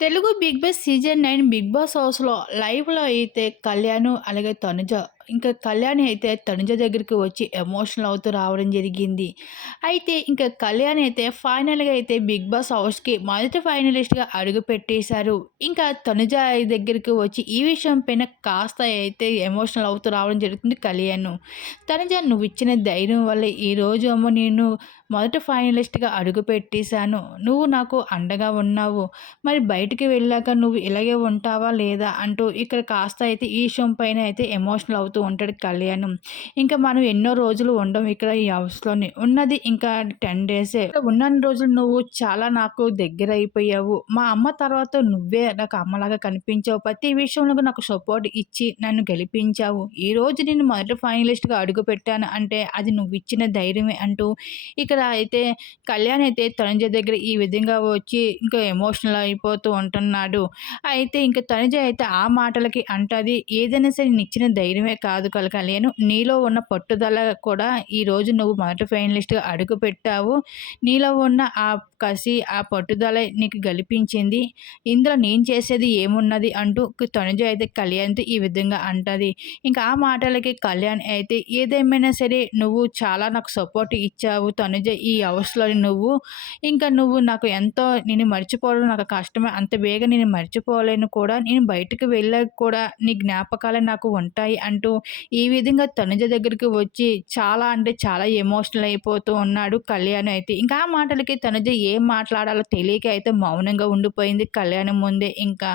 Telugu Big Boss season nine Big Boss హౌస్‌లో లైవ్‌లో అయితే కళ్యాణ్ అలాగే తనుజ ఇంకా కళ్యాణి అయితే తనుజ దగ్గరికి వచ్చి ఎమోషనల్ అవుతూ రావడం జరిగింది. అయితే ఇంకా కళ్యాణి అయితే ఫైనల్‌గా అయితే బిగ్ బాస్ హౌస్‌కి మొదటి ఫైనలిస్ట్‌గా అడుగుపెట్టేశారు. ఇంకా తనుజ దగ్గరికి వచ్చి ఈ విషయం పైన కాస్త అయితే ఎమోషనల్ అవుతూ రావడం జరుగుతుంది కళ్యాణ్. తనుజ నువ్వు ఇచ్చిన ధైర్యం వల్ల ఈరోజు అమ్మో నేను మొదటి ఫైనలిస్ట్‌గా అడుగుపెట్టేశాను. నువ్వు నాకు అండగా ఉన్నావు. మరి బయటికి వెళ్ళాక నువ్వు ఇలాగే ఉంటావా లేదా అంటూ ఇక్కడ కాస్త అయితే ఈ విషయం పైన అయితే ఎమోషనల్ అవుతూ ఉంటాడు కళ్యాణం. ఇంకా మనం ఎన్నో రోజులు ఉండం ఇక్కడ ఈ హౌస్‌లోని. ఉన్నది ఇంకా 10 డేసే. ఉన్న రోజులు నువ్వు చాలా నాకు దగ్గర అయిపోయావు మా అమ్మ తర్వాత నువ్వే నాకు అమ్మలాగా కనిపించావు. ప్రతి విషయంలో నాకు సపోర్ట్ ఇచ్చి నన్ను గెలిపించావు. ఈ రోజు నేను మొదటి ఫైనలిస్ట్‌గా అడుగుపెట్టాను అంటే అది నువ్వు ఇచ్చిన ధైర్యమే అంటూ ఇక్కడ అయితే కళ్యాణ్ అయితే తనుజ దగ్గర ఈ విధంగా వచ్చి ఇంకా ఎమోషనల్ అయిపోతూ ఉంటున్నాడు. అయితే ఇంక తనుజ అయితే ఆ మాటలకి అంటది ఏదైనా సరే నిచ్చిన ధైర్యమే కాదు కలకలేను నీలో ఉన్న పట్టుదల కూడా ఈరోజు నువ్వు మొదటి ఫైనలిస్ట్‌గా అడుగుపెట్టావు. నీలో ఉన్న ఆ కసి, ఆ పట్టుదల నీకు గెలిపించింది. ఇందులో నేను చేసేది ఏమున్నది అంటూ తనుజ అయితే కళ్యాణ్‌తో ఈ విధంగా అంటది. ఇంకా ఆ మాటలకి కళ్యాణ్ అయితే ఏదేమైనా సరే నువ్వు చాలా నాకు సపోర్ట్ ఇచ్చావు తనుజ ఈ హౌస్‌లోని నువ్వు. ఇంకా నువ్వు నాకు ఎంతో నేను మర్చిపోవడం నాకు కష్టమే. అంత వేగ నేను మర్చిపోలేను కూడా. నేను బయటకు వెళ్ళాక కూడా నీ జ్ఞాపకాలు నాకు ఉంటాయి అంటూ ఈ విధంగా తనుజ దగ్గరికి వచ్చి చాలా అంటే చాలా ఎమోషనల్ అయిపోతూ ఉన్నాడు కళ్యాణ్ అయితే. ఇంకా ఆ మాటలకి తనుజ ఏం మాట్లాడాలో తెలియక అయితే మౌనంగా ఉండిపోయింది కళ్యాణం ముందే ఇంకా.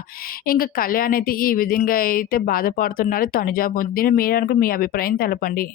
ఇంకా కళ్యాణ్ అయితే ఈ విధంగా అయితే బాధపడుతున్నాడు తనుజ ముందు. మీరు అనుకుని మీ అభిప్రాయం తెలపండి.